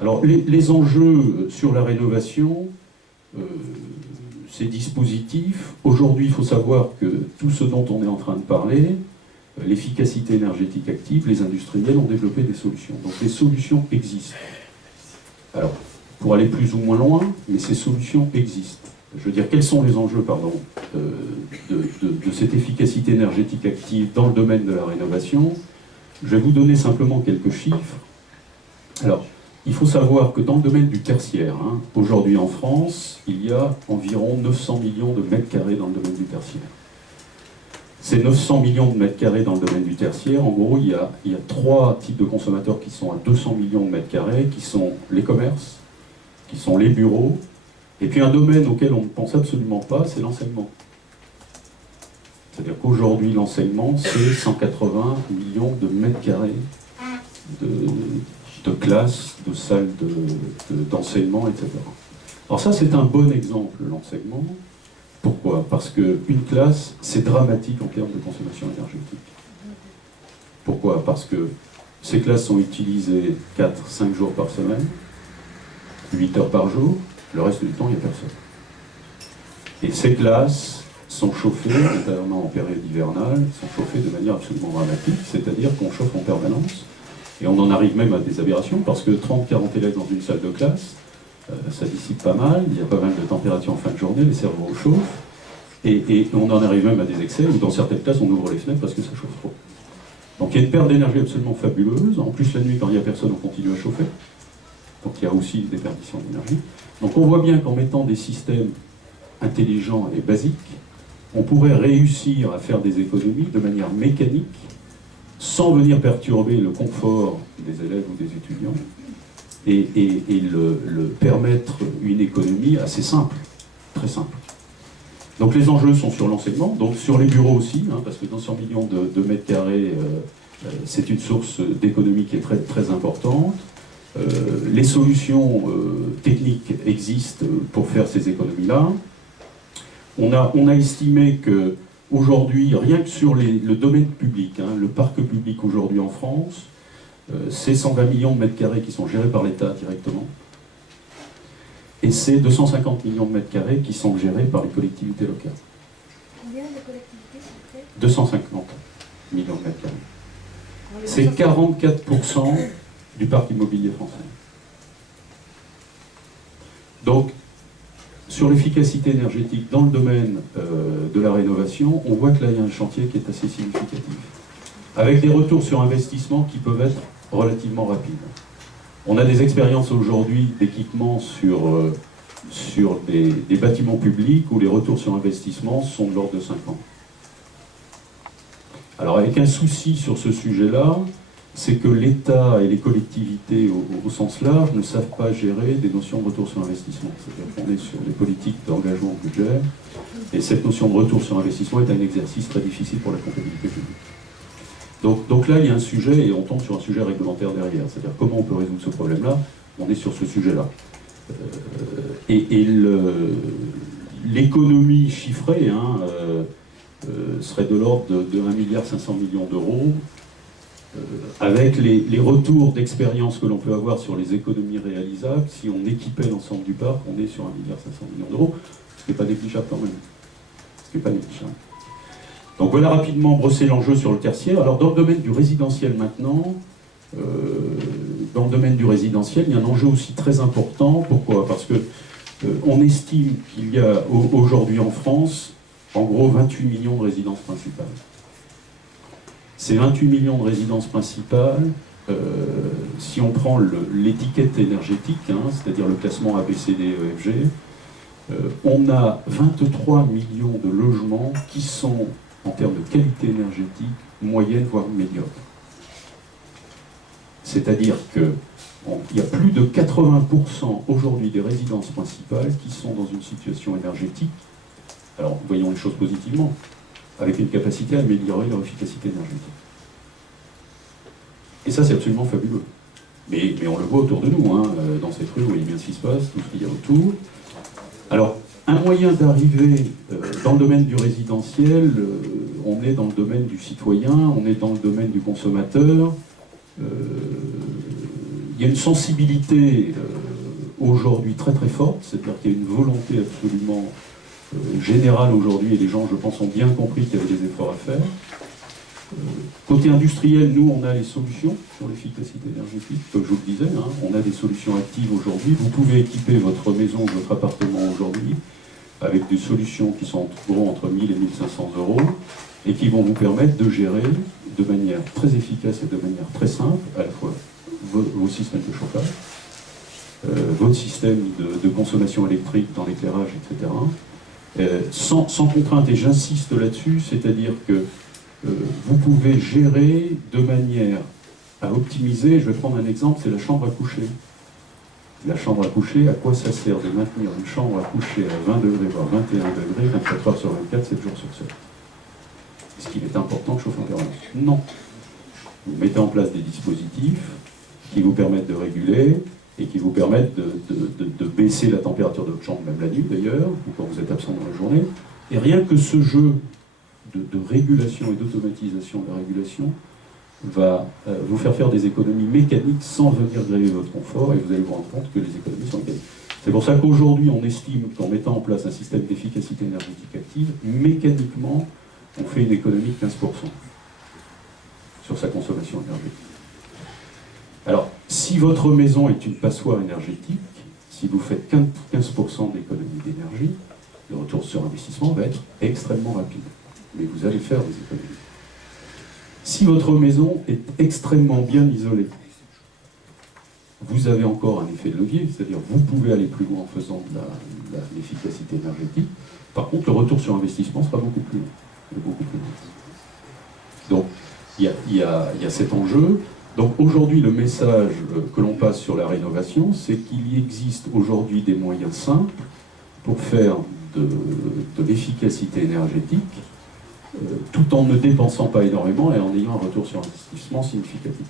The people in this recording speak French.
Alors, les enjeux sur la rénovation, ces dispositifs, aujourd'hui, il faut savoir que tout ce dont on est en train de parler, l'efficacité énergétique active, les industriels ont développé des solutions. Donc, les solutions existent. Alors, pour aller plus ou moins loin, mais ces solutions existent. Je veux dire, quels sont les enjeux, pardon, de cette efficacité énergétique active dans le domaine de la rénovation? Je vais vous donner simplement quelques chiffres. Alors, il faut savoir que dans le domaine du tertiaire, aujourd'hui en France, il y a environ 900 millions de mètres carrés dans le domaine du tertiaire. Ces 900 millions de mètres carrés dans le domaine du tertiaire, en gros, il y a trois types de consommateurs qui sont à 200 millions de mètres carrés, qui sont les commerces, qui sont les bureaux, et puis un domaine auquel on ne pense absolument pas, c'est l'enseignement. C'est-à-dire qu'aujourd'hui, l'enseignement, c'est 180 millions de mètres carrés de classes, de salles d'enseignement, etc. Alors ça, c'est un bon exemple, l'enseignement. Pourquoi? Parce qu'une classe, c'est dramatique en termes de consommation énergétique. Pourquoi? Parce que ces classes sont utilisées 4-5 jours par semaine, 8 heures par jour, le reste du temps, il n'y a personne. Et ces classes sont chauffées, notamment en période hivernale, sont chauffées de manière absolument dramatique, c'est-à-dire qu'on chauffe en permanence. Et on en arrive même à des aberrations, parce que 30-40 élèves dans une salle de classe, ça dissipe pas mal, il y a pas mal de température en fin de journée, les cerveaux chauffent, et on en arrive même à des excès où dans certaines classes on ouvre les fenêtres parce que ça chauffe trop. Donc il y a une perte d'énergie absolument fabuleuse, en plus la nuit quand il n'y a personne on continue à chauffer, donc il y a aussi des perditions d'énergie. Donc on voit bien qu'en mettant des systèmes intelligents et basiques, on pourrait réussir à faire des économies de manière mécanique, sans venir perturber le confort des élèves ou des étudiants, et permettre une économie assez simple, très simple. Donc les enjeux sont sur l'enseignement, donc sur les bureaux aussi, parce que 200 millions de mètres carrés, c'est une source d'économie qui est très, très importante. Les solutions techniques existent pour faire ces économies-là. On a estimé que aujourd'hui, rien que sur le domaine public, le parc public aujourd'hui en France, c'est 120 millions de mètres carrés qui sont gérés par l'État directement, et c'est 250 millions de mètres carrés qui sont gérés par les collectivités locales. Combien de collectivités, s'il vous plaît? 250 millions de mètres carrés. C'est 44% du parc immobilier français. Donc, sur l'efficacité énergétique dans le domaine de la rénovation, on voit que là, il y a un chantier qui est assez significatif, avec des retours sur investissement qui peuvent être relativement rapides. On a des expériences aujourd'hui d'équipement sur des bâtiments publics où les retours sur investissement sont de l'ordre de 5 ans. Alors avec un souci sur ce sujet-là, c'est que l'État et les collectivités au sens large ne savent pas gérer des notions de retour sur investissement. C'est-à-dire qu'on est sur des politiques d'engagement budgétaire, et cette notion de retour sur investissement est un exercice très difficile pour la comptabilité publique. Donc là, il y a un sujet, et on tombe sur un sujet réglementaire derrière. C'est-à-dire comment on peut résoudre ce problème-là, on est sur ce sujet-là. L'économie chiffrée serait de l'ordre de 1,5 milliard d'euros, avec les retours d'expérience que l'on peut avoir sur les économies réalisables. Si on équipait l'ensemble du parc, on est sur 1,5 milliard d'euros, ce qui n'est pas négligeable quand même. Ce qui n'est pas négligeable. Donc voilà rapidement brosser l'enjeu sur le tertiaire. Alors dans le domaine du résidentiel maintenant, dans le domaine du résidentiel, il y a un enjeu aussi très important. Pourquoi? Parce que on estime qu'il y a aujourd'hui en France, en gros, 28 millions de résidences principales. Ces 28 millions de résidences principales, si on prend l'étiquette énergétique, c'est-à-dire le classement A, B, C, D, E, F, G, on a 23 millions de logements qui sont, en termes de qualité énergétique, moyenne, voire médiocre. C'est-à-dire qu'il y a plus de 80% aujourd'hui des résidences principales qui sont dans une situation énergétique, alors voyons les choses positivement, avec une capacité à améliorer leur efficacité énergétique. Et ça, c'est absolument fabuleux. Mais on le voit autour de nous, dans cette rue, vous voyez bien ce qui se passe, tout ce qu'il y a autour. Alors, un moyen d'arriver dans le domaine du résidentiel, on est dans le domaine du citoyen, on est dans le domaine du consommateur. Il y a une sensibilité aujourd'hui très très forte, c'est-à-dire qu'il y a une volonté absolument générale aujourd'hui, et les gens, je pense, ont bien compris qu'il y avait des efforts à faire. Côté industriel, nous, on a les solutions sur l'efficacité énergétique, comme je vous le disais, hein, on a des solutions actives aujourd'hui. Vous pouvez équiper votre maison, votre appartement aujourd'hui avec des solutions qui sont entre 1000 et 1500 euros et qui vont vous permettre de gérer de manière très efficace et de manière très simple à la fois vos systèmes de chauffage, votre système de consommation électrique dans l'éclairage, etc. Sans contrainte, et j'insiste là-dessus, c'est-à-dire que vous pouvez gérer de manière à optimiser. Je vais prendre un exemple, c'est la chambre à coucher. La chambre à coucher, à quoi ça sert de maintenir une chambre à coucher à 20 degrés, voire 21 degrés, 24 heures sur 24, 7 jours sur 7? Est-ce qu'il est important de chauffer en permanence? Non. Vous mettez en place des dispositifs qui vous permettent de réguler et qui vous permettent de baisser la température de votre chambre, même la nuit d'ailleurs, ou quand vous êtes absent dans la journée. Et rien que ce jeu de régulation et d'automatisation de la régulation va vous faire des économies mécaniques sans venir gréver votre confort, et vous allez vous rendre compte que les économies sont mécaniques. C'est pour ça qu'aujourd'hui, on estime qu'en mettant en place un système d'efficacité énergétique active, mécaniquement, on fait une économie de 15% sur sa consommation énergétique. Alors, si votre maison est une passoire énergétique, si vous faites 15% d'économie d'énergie, le retour sur investissement va être extrêmement rapide. Mais vous allez faire des économies. Si votre maison est extrêmement bien isolée, vous avez encore un effet de levier, c'est-à-dire vous pouvez aller plus loin en faisant de l'efficacité énergétique. Par contre, le retour sur investissement sera beaucoup plus long. Beaucoup plus long. Donc, il y a cet enjeu. Donc aujourd'hui, le message que l'on passe sur la rénovation, c'est qu'il existe aujourd'hui des moyens simples pour faire de l'efficacité énergétique tout en ne dépensant pas énormément et en ayant un retour sur investissement significatif.